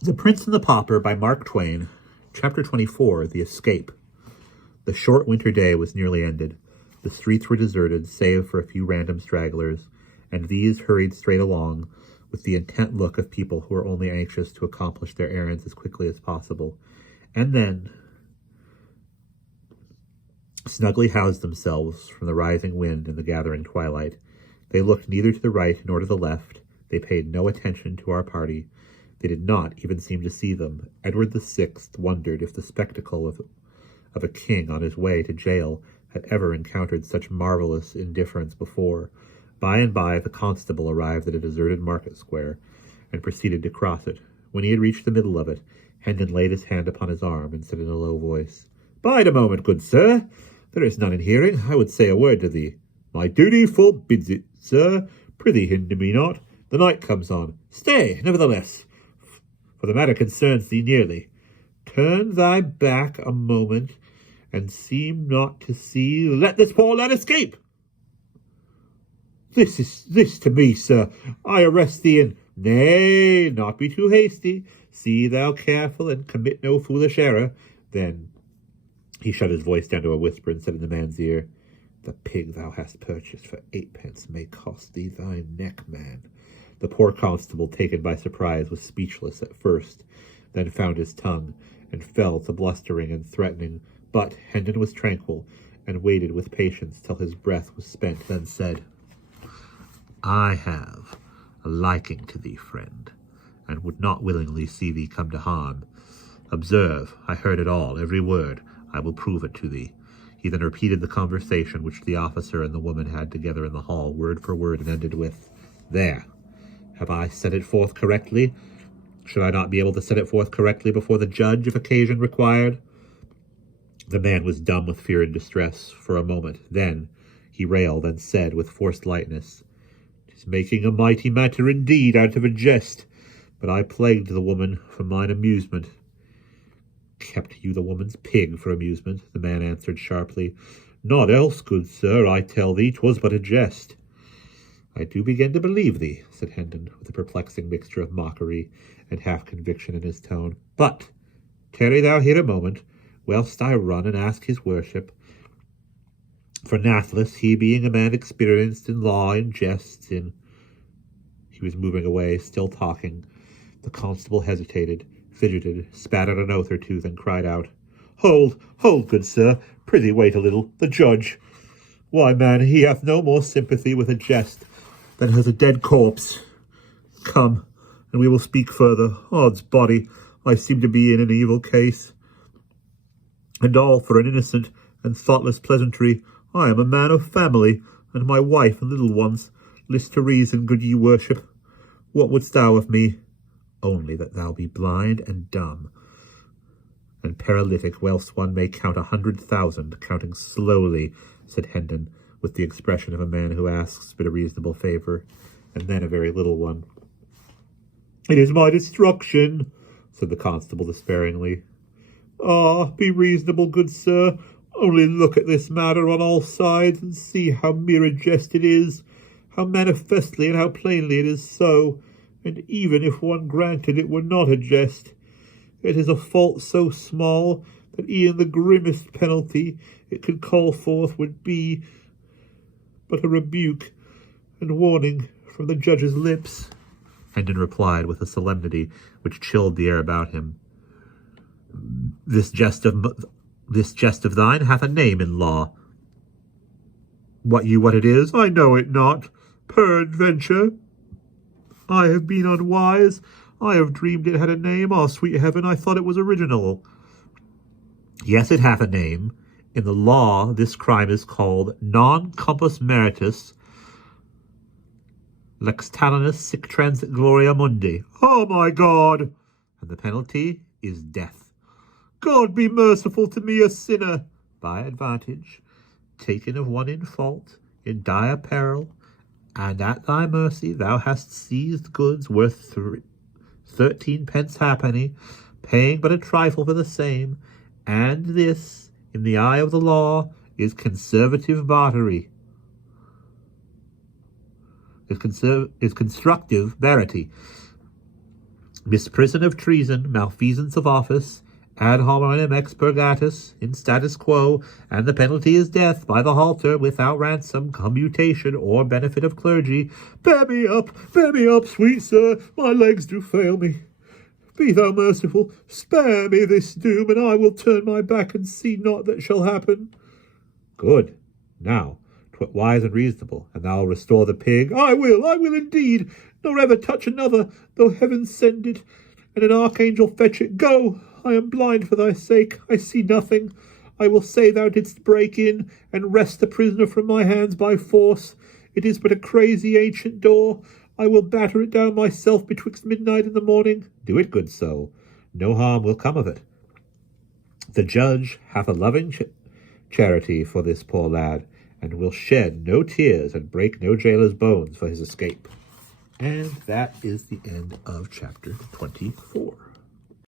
The Prince and the Pauper by Mark Twain. Chapter 24, The Escape. The short winter day was nearly ended. The streets were deserted, save for a few random stragglers, and these hurried straight along, with the intent look of people who are only anxious to accomplish their errands as quickly as possible, and then snugly housed themselves from the rising wind and the gathering twilight. They looked neither to the right nor to the left. They paid no attention to our party. They did not even seem to see them. Edward VI wondered if the spectacle of a king on his way to jail had ever encountered such marvelous indifference before. By and by the constable arrived at a deserted market square, and proceeded to cross it. When he had reached the middle of it, Hendon laid his hand upon his arm, and said in a low voice, "Bide a moment, good sir. There is none in hearing. I would say a word to thee." "My duty forbids it, sir. Prithee hinder me not. The night comes on." "Stay, nevertheless, for the matter concerns thee nearly. Turn thy back a moment, and seem not to see. Let this poor lad escape." This to me, sir. I arrest thee and—" "Nay, not be too hasty. See thou careful, and commit no foolish error." Then he shut his voice down to a whisper, and said in the man's ear, "The pig thou hast purchased for 8 pence may cost thee thy neck, man." The poor constable, taken by surprise, was speechless at first, then found his tongue, and fell to blustering and threatening. But Hendon was tranquil, and waited with patience till his breath was spent, then said, "I have a liking to thee, friend, and would not willingly see thee come to harm. Observe, I heard it all, every word. I will prove it to thee." He then repeated the conversation which the officer and the woman had together in the hall, word for word, and ended with, "There. Have I set it forth correctly? Should I not be able to set it forth correctly before the judge, if occasion required?" The man was dumb with fear and distress for a moment. Then he railed, and said with forced lightness, "'Tis making a mighty matter indeed out of a jest, but I plagued the woman for mine amusement." "Kept you the woman's pig for amusement?" the man answered sharply. "Naught else, good sir, I tell thee. 'Twas but a jest." "I do begin to believe thee," said Hendon, with a perplexing mixture of mockery and half-conviction in his tone. "But tarry thou here a moment, whilst I run and ask his worship." For nathless, he being a man experienced in law and jests, He was moving away, still talking. The constable hesitated, fidgeted, spat out an oath or two, then cried out, hold, good sir, prithee wait a little. The judge! Why, man, he hath no more sympathy with a jest than has a dead corpse. Come, and we will speak further. Odds body, I seem to be in an evil case, and all for an innocent and thoughtless pleasantry. I am a man of family, and my wife and little ones. List to reason, good ye worship. What wouldst thou of me? Only that thou be blind and dumb, and paralytic, whilst one may count 100,000, counting slowly, said Hendon, with the expression of a man who asks but a reasonable favour, and then a very little one. It is my destruction, said the constable despairingly. Ah, be reasonable, good sir. Only look at this matter on all sides, and see how mere a jest it is, how manifestly and how plainly it is so. And even if one granted it were not a jest, it is a fault so small that e'en the grimmest penalty it could call forth would be but a rebuke and warning from the judge's lips. Hendon replied with a solemnity which chilled the air about him. This jest of thine hath a name in law. What it is, I know it not. Peradventure, I have been unwise. I have dreamed it had a name. Ah, sweet heaven, I thought it was original. Yes, it hath a name. In the law, this crime is called non compos meritus lex talionis sic transit gloria mundi. Oh, my God! And the penalty is death. God be merciful to me, a sinner, by advantage, taken of one in fault, in dire peril, and at thy mercy thou hast seized goods worth 13 pence halfpenny, paying but a trifle for the same, and this, in the eye of the law, is conservative bartery. Is constructive barity. misprison of treason, malfeasance of office, ad hominem expurgatus, in status quo, and the penalty is death by the halter, without ransom, commutation, or benefit of clergy. Bear me up, sweet sir, my legs do fail me. Be thou merciful, spare me this doom, and I will turn my back and see naught that shall happen. Good. Now, 'twere wise and reasonable, and thou restore the pig. I will indeed, nor ever touch another, though heaven send it, and an archangel fetch it. Go, I am blind for thy sake, I see nothing. I will say thou didst break in, and wrest the prisoner from my hands by force. It is but a crazy ancient door. I will batter it down myself betwixt midnight and the morning. Do it, good soul. No harm will come of it. The judge hath a loving charity for this poor lad, and will shed no tears and break no jailer's bones for his escape. And that is the end of chapter 24.